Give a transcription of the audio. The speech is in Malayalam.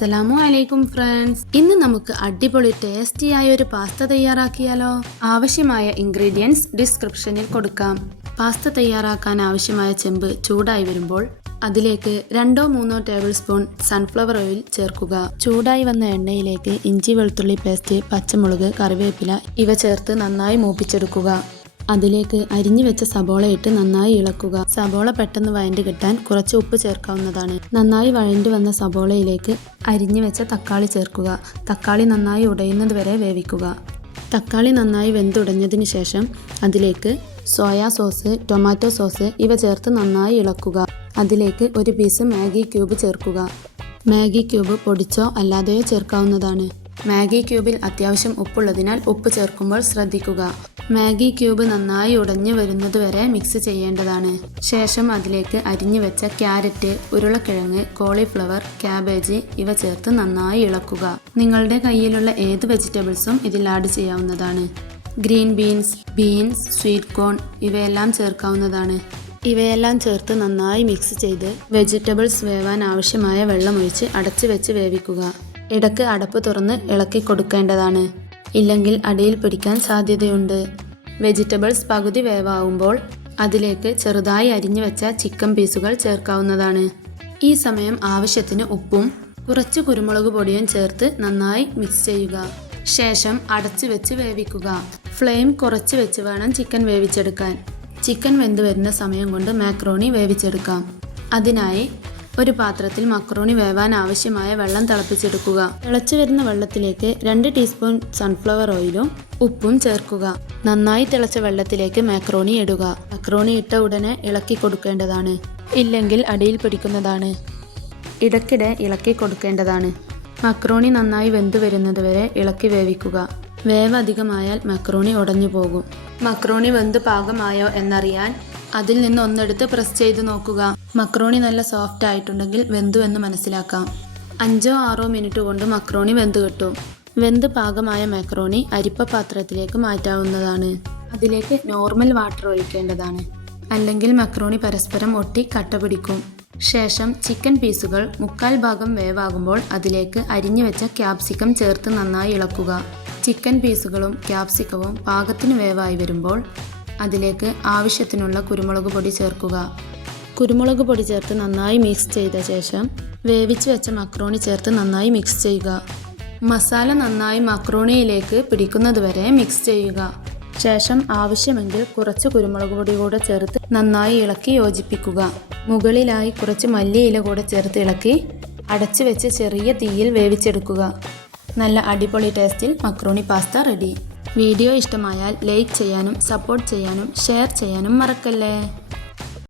അസ്സലാമു അലൈക്കും ഫ്രണ്ട്സ്. ഇന്ന് നമുക്ക് അടിപൊളി ടേസ്റ്റിയായ ഒരു പാസ്ത തയ്യാറാക്കിയാലോ? ആവശ്യമായ ഇൻഗ്രീഡിയൻസ് ഡിസ്ക്രിപ്ഷനിൽ കൊടുക്കാം. പാസ്ത തയ്യാറാക്കാൻ ആവശ്യമായ ചെമ്പ് ചൂടായി വരുമ്പോൾ അതിലേക്ക് 2-3 ടേബിൾ സ്പൂൺ സൺഫ്ലവർ ഓയിൽ ചേർക്കുക. ചൂടായി വന്ന എണ്ണയിലേക്ക് ഇഞ്ചി വെളുത്തുള്ളി പേസ്റ്റ്, പച്ചമുളക്, കറിവേപ്പില ഇവ ചേർത്ത് നന്നായി മൂപ്പിച്ചെടുക്കുക. അതിലേക്ക് അരിഞ്ഞു വെച്ച സബോള ഇട്ട് നന്നായി ഇളക്കുക. സബോള പെട്ടെന്ന് വഴണ്ട് കിട്ടാൻ കുറച്ച് ഉപ്പ് ചേർക്കാവുന്നതാണ്. നന്നായി വഴണ്ട് വന്ന സബോളയിലേക്ക് അരിഞ്ഞു വെച്ച തക്കാളി ചേർക്കുക. തക്കാളി നന്നായി ഉടയുന്നത് വരെ വേവിക്കുക. തക്കാളി നന്നായി വെന്തുടഞ്ഞതിന് ശേഷം അതിലേക്ക് സോയാ സോസ്, ടൊമാറ്റോ സോസ് ഇവ ചേർത്ത് നന്നായി ഇളക്കുക. അതിലേക്ക് ഒരു പീസ് മാഗി ക്യൂബ് ചേർക്കുക. മാഗി ക്യൂബ് പൊടിച്ചോ അല്ലാതെയോ ചേർക്കാവുന്നതാണ്. മാഗി ക്യൂബിൽ അത്യാവശ്യം ഉപ്പുള്ളതിനാൽ ഉപ്പ് ചേർക്കുമ്പോൾ ശ്രദ്ധിക്കുക. മാഗി ക്യൂബ് നന്നായി ഉടഞ്ഞു വരുന്നതുവരെ മിക്സ് ചെയ്യേണ്ടതാണ്. ശേഷം അതിലേക്ക് അരിഞ്ഞു വെച്ച ക്യാരറ്റ്, ഉരുളക്കിഴങ്ങ്, കോളിഫ്ലവർ, ക്യാബേജ് ഇവ ചേർത്ത് നന്നായി ഇളക്കുക. നിങ്ങളുടെ കയ്യിലുള്ള ഏത് വെജിറ്റബിൾസും ഇതിൽ ആഡ് ചെയ്യാവുന്നതാണ്. ഗ്രീൻ ബീൻസ്, സ്വീറ്റ് കോൺ ഇവയെല്ലാം ചേർക്കാവുന്നതാണ്. ഇവയെല്ലാം ചേർത്ത് നന്നായി മിക്സ് ചെയ്ത് വെജിറ്റബിൾസ് വേവാൻ ആവശ്യമായ വെള്ളമൊഴിച്ച് അടച്ചു വെച്ച് വേവിക്കുക. ഇടയ്ക്ക് അടപ്പ് തുറന്ന് ഇളക്കി കൊടുക്കേണ്ടതാണ്. ഇല്ലെങ്കിൽ അടിയിൽ പിടിക്കാൻ സാധ്യതയുണ്ട്. വെജിറ്റബിൾസ് പകുതി വേവാകുമ്പോൾ അതിലേക്ക് ചെറുതായി അരിഞ്ഞു വെച്ച ചിക്കൻ പീസുകൾ ചേർക്കാവുന്നതാണ്. ഈ സമയം ആവശ്യത്തിന് ഉപ്പും കുറച്ച് കുരുമുളക് പൊടിയും ചേർത്ത് നന്നായി മിക്സ് ചെയ്യുക. ശേഷം അടച്ചു വെച്ച് വേവിക്കുക. ഫ്ലെയിം കുറച്ച് വെച്ച് വേണം ചിക്കൻ വേവിച്ചെടുക്കാൻ. ചിക്കൻ വെന്ത് വരുന്ന സമയം കൊണ്ട് മാക്രോണി വേവിച്ചെടുക്കാം. അതിനായി ഒരു പാത്രത്തിൽ മക്രോണി വേവാൻ ആവശ്യമായ വെള്ളം തിളപ്പിച്ചെടുക്കുക. തിളച്ചു വരുന്ന വെള്ളത്തിലേക്ക് 2 ടീസ്പൂൺ സൺഫ്ലവർ ഓയിലും ഉപ്പും ചേർക്കുക. നന്നായി തിളച്ച വെള്ളത്തിലേക്ക് മാക്രോണി ഇടുക. മാക്രോണി ഇട്ട ഉടനെ ഇളക്കി കൊടുക്കേണ്ടതാണ്. ഇല്ലെങ്കിൽ അടിയിൽ പിടിക്കുന്നതാണ്. ഇടയ്ക്കിടെ ഇളക്കി കൊടുക്കേണ്ടതാണ്. മക്രോണി നന്നായി വെന്തു വരുന്നത് വരെ ഇളക്കി വേവിക്കുക. വേവ് അധികമായാൽ മക്രോണി ഉടഞ്ഞു പോകും. മക്രോണി വെന്ത് പാകമായോ എന്നറിയാൻ അതിൽ നിന്ന് ഒന്നെടുത്ത് പ്രസ് ചെയ്ത് നോക്കുക. മക്രോണി നല്ല സോഫ്റ്റ് ആയിട്ടുണ്ടെങ്കിൽ വെന്തു എന്ന് മനസ്സിലാക്കാം. 5-6 മിനിറ്റ് കൊണ്ട് മക്രോണി വെന്ത് കിട്ടും. വെന്ത് പാകമായ മക്രോണി അരിപ്പ പാത്രത്തിലേക്ക് മാറ്റാവുന്നതാണ്. അതിലേക്ക് നോർമൽ വാട്ടർ ഒഴിക്കേണ്ടതാണ്. അല്ലെങ്കിൽ മക്രോണി പരസ്പരം ഒട്ടി കട്ട പിടിക്കും. ശേഷം ചിക്കൻ പീസുകൾ 1/4 ഭാഗം വേവാകുമ്പോൾ അതിലേക്ക് അരിഞ്ഞു വെച്ച ക്യാപ്സിക്കം ചേർത്ത് നന്നായി ഇളക്കുക. ചിക്കൻ പീസുകളും ക്യാപ്സിക്കവും പാകത്തിന് വേവായി വരുമ്പോൾ അതിലേക്ക് ആവശ്യത്തിനുള്ള കുരുമുളക് പൊടി ചേർക്കുക. കുരുമുളക് പൊടി ചേർത്ത് നന്നായി മിക്സ് ചെയ്ത ശേഷം വേവിച്ച് വെച്ച മക്രോണി ചേർത്ത് നന്നായി മിക്സ് ചെയ്യുക. മസാല നന്നായി മക്രോണിയിലേക്ക് പിടിക്കുന്നതുവരെ മിക്സ് ചെയ്യുക. ശേഷം ആവശ്യമെങ്കിൽ കുറച്ച് കുരുമുളക് പൊടി കൂടെ ചേർത്ത് നന്നായി ഇളക്കി യോജിപ്പിക്കുക. മുകളിലായി കുറച്ച് മല്ലിയില കൂടെ ചേർത്ത് ഇളക്കി അടച്ചു വെച്ച് ചെറിയ തീയിൽ വേവിച്ചെടുക്കുക. നല്ല അടിപൊളി ടേസ്റ്റിൽ മക്രോണി പാസ്ത റെഡി. വീഡിയോ ഇഷ്ടമായാൽ ലൈക്ക് ചെയ്യാനും സപ്പോർട്ട് ചെയ്യാനും ഷെയർ ചെയ്യാനും മറക്കല്ലേ.